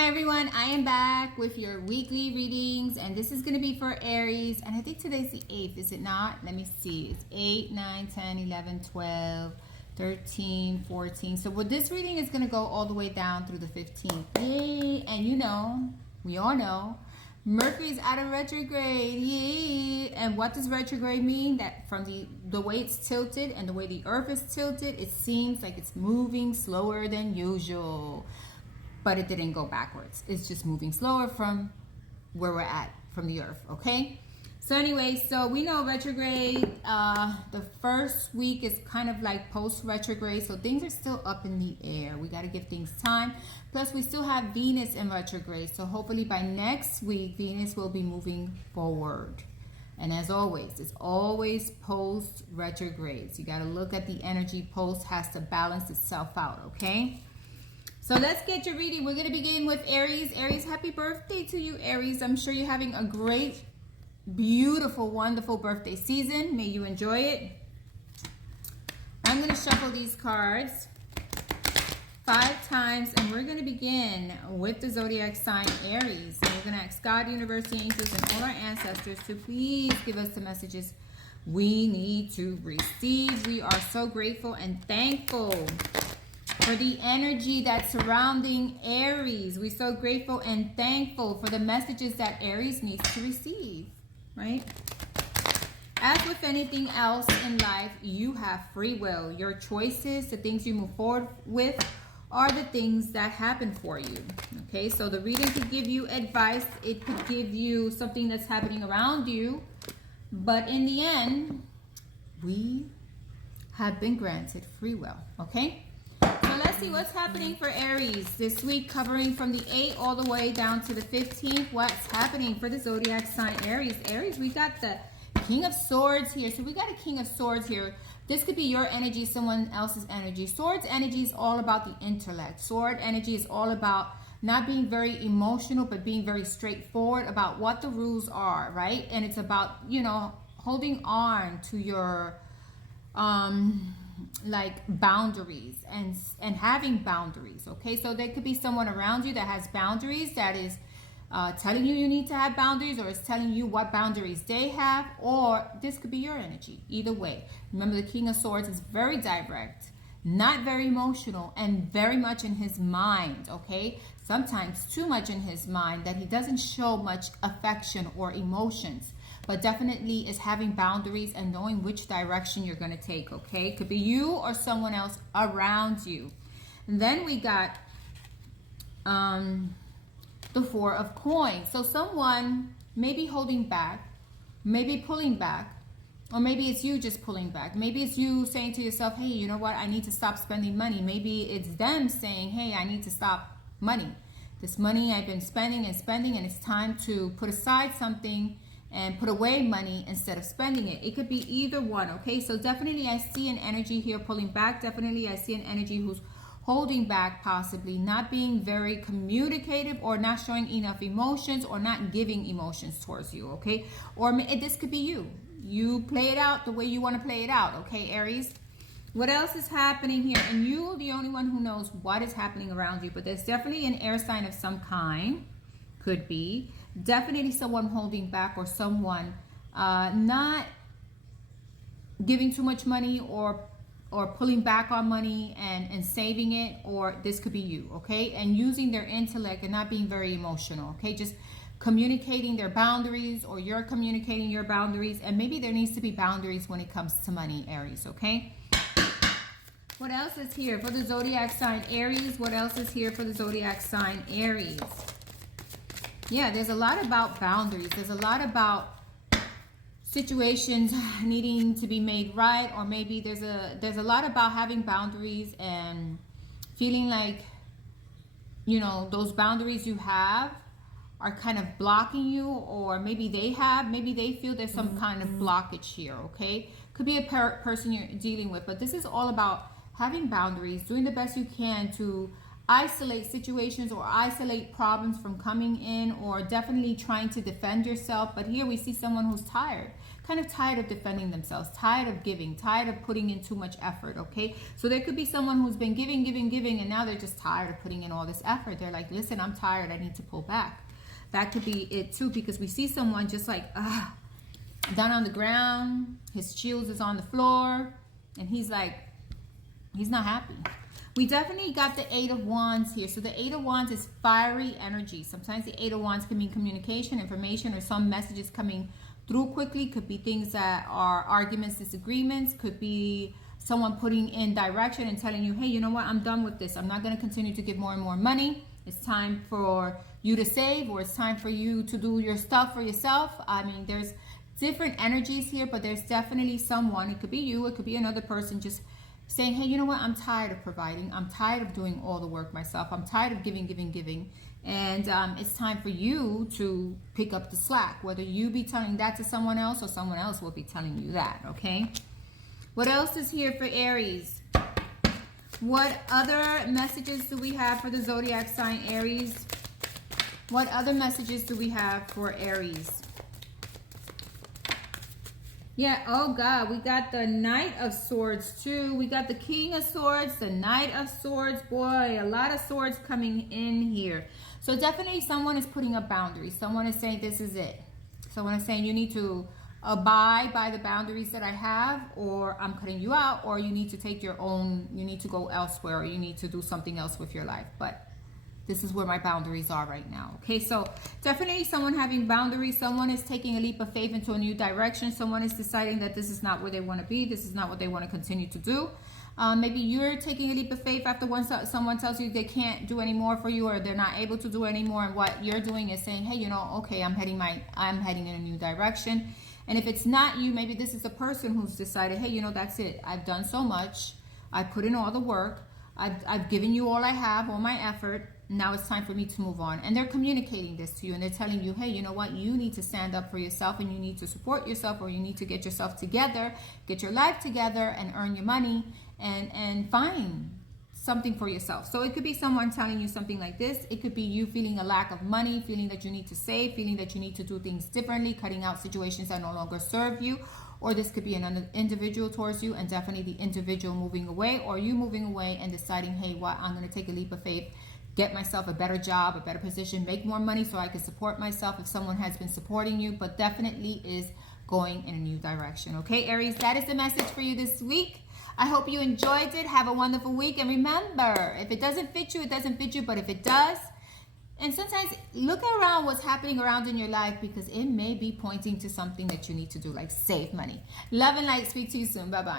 Hi everyone, I am back with your weekly readings, and this is going to be for Aries, and I think today's the 8th, is it not? Let me see. It's 8, 9, 10, 11, 12, 13, 14. So this reading is going to go all the way down through the 15th. Yay! And you know, we all know, Mercury's out of retrograde. Yay! And what does retrograde mean? That from the way it's tilted and the way the earth is tilted, it seems like it's moving slower than usual. But it didn't go backwards. It's just moving slower from where we're at, from the earth, okay? So anyway, so we know retrograde, the first week is kind of like post-retrograde, so things are still up in the air. We got to give things time. Plus, we still have Venus in retrograde, so hopefully by next week, Venus will be moving forward. And as always, it's always post-retrograde. So you got to look at the energy. Post has to balance itself out, okay? So let's get your reading. We're going to begin with Aries. Aries, happy birthday to you, Aries. I'm sure you're having a great, beautiful, wonderful birthday season. May you enjoy it. I'm going to shuffle these cards 5 times, and we're going to begin with the zodiac sign Aries. And we're going to ask God, universe, the angels, and all our ancestors to please give us the messages we need to receive. We are so grateful and thankful for the energy that's surrounding Aries. We're so grateful and thankful for the messages that Aries needs to receive, right? As with anything else in life, you have free will. Your choices, the things you move forward with, are the things that happen for you, okay? So the reading could give you advice. It could give you something that's happening around you. But in the end, we have been granted free will, okay? So let's see what's happening for Aries this week, covering from the 8th all the way down to the 15th. What's happening for the zodiac sign Aries? Aries, we got the King of Swords here. So we got a King of Swords here. This could be your energy, someone else's energy. Swords energy is all about the intellect. Sword energy is all about not being very emotional, but being very straightforward about what the rules are, right? And it's about, you know, holding on to your like boundaries and having boundaries, okay? So there could be someone around you that has boundaries, that is telling you need to have boundaries, or is telling you what boundaries they have, or this could be your energy. Either way, remember the King of Swords is very direct, not very emotional, and very much in his mind, okay? Sometimes too much in his mind, that he doesn't show much affection or emotions, but definitely is having boundaries and knowing which direction you're going to take, okay? Could be you or someone else around you. And then we got the 4 of coins. So someone may be holding back, maybe pulling back, or maybe it's you just pulling back. Maybe it's you saying to yourself, hey, you know what? I need to stop spending money. Maybe it's them saying, hey, I need to stop money. This money I've been spending, and it's time to put aside something and put away money instead of spending it. It could be either one, okay? So definitely I see an energy here pulling back. Definitely I see an energy who's holding back, possibly not being very communicative, or not showing enough emotions, or not giving emotions towards you, okay? Or this could be you. You play it out the way you want to play it out, okay, Aries? What else is happening here? And you're the only one who knows what is happening around you, but there's definitely an air sign of some kind. Could be definitely someone holding back, or someone not giving too much money, or pulling back on money and saving it. Or this could be you, okay? And using their intellect and not being very emotional, okay? Just communicating their boundaries, or you're communicating your boundaries. And maybe there needs to be boundaries when it comes to money, Aries, okay? What else is here for the zodiac sign Aries? What else is here for the zodiac sign Aries? Yeah, there's a lot about boundaries. There's a lot about situations needing to be made right, or maybe there's a lot about having boundaries and feeling like, you know, those boundaries you have are kind of blocking you, or maybe they feel there's some kind of blockage here, okay? Could be a person you're dealing with, but this is all about having boundaries, doing the best you can to isolate situations or isolate problems from coming in, or definitely trying to defend yourself. But here we see someone who's tired, kind of tired of defending themselves, tired of giving, tired of putting in too much effort, okay? So there could be someone who's been giving, and now they're just tired of putting in all this effort. They're like, listen, I'm tired, I need to pull back. That could be it too, because we see someone just like, down on the ground, his shoes is on the floor, and he's like, he's not happy. We definitely got the 8 of Wands here. So the 8 of Wands is fiery energy. Sometimes the 8 of Wands can mean communication, information, or some messages coming through quickly. Could be things that are arguments, disagreements. Could be someone putting in direction and telling you, hey, you know what? I'm done with this. I'm not going to continue to give more and more money. It's time for you to save, or it's time for you to do your stuff for yourself. I mean, there's different energies here, but there's definitely someone, it could be you, it could be another person, just saying, hey, you know what, I'm tired of providing, I'm tired of doing all the work myself, I'm tired of giving, and it's time for you to pick up the slack, whether you be telling that to someone else or someone else will be telling you that, okay? What else is here for Aries? What other messages do we have for the zodiac sign Aries? What other messages do we have for Aries? Yeah, oh God, we got the Knight of Swords too. We got the King of Swords, the Knight of Swords. Boy, a lot of swords coming in here. So definitely someone is putting up boundaries. Someone is saying this is it. Someone is saying you need to abide by the boundaries that I have, or I'm cutting you out, or you need to take your own, you need to go elsewhere, or you need to do something else with your life. But this is where my boundaries are right now. Okay, so definitely someone having boundaries. Someone is taking a leap of faith into a new direction. Someone is deciding that this is not where they want to be. This is not what they want to continue to do. Maybe you're taking a leap of faith after someone tells you they can't do any more for you, or they're not able to do anymore. And what you're doing is saying, hey, you know, okay, I'm heading in a new direction. And if it's not you, maybe this is a person who's decided, hey, you know, that's it. I've done so much. I put in all the work. I've given you all I have, all my effort. Now it's time for me to move on. And they're communicating this to you, and they're telling you, hey, you know what? You need to stand up for yourself, and you need to support yourself, or you need to get yourself together, get your life together, and earn your money, and find something for yourself. So it could be someone telling you something like this. It could be you feeling a lack of money, feeling that you need to save, feeling that you need to do things differently, cutting out situations that no longer serve you. Or this could be an individual towards you, and definitely the individual moving away, or you moving away and deciding, hey, what? I'm going to take a leap of faith, get myself a better job, a better position, make more money so I can support myself if someone has been supporting you, but definitely is going in a new direction. Okay, Aries, that is the message for you this week. I hope you enjoyed it. Have a wonderful week. And remember, if it doesn't fit you, it doesn't fit you. But if it does, and sometimes look around what's happening around in your life, because it may be pointing to something that you need to do, like save money. Love and light. Speak to you soon. Bye-bye.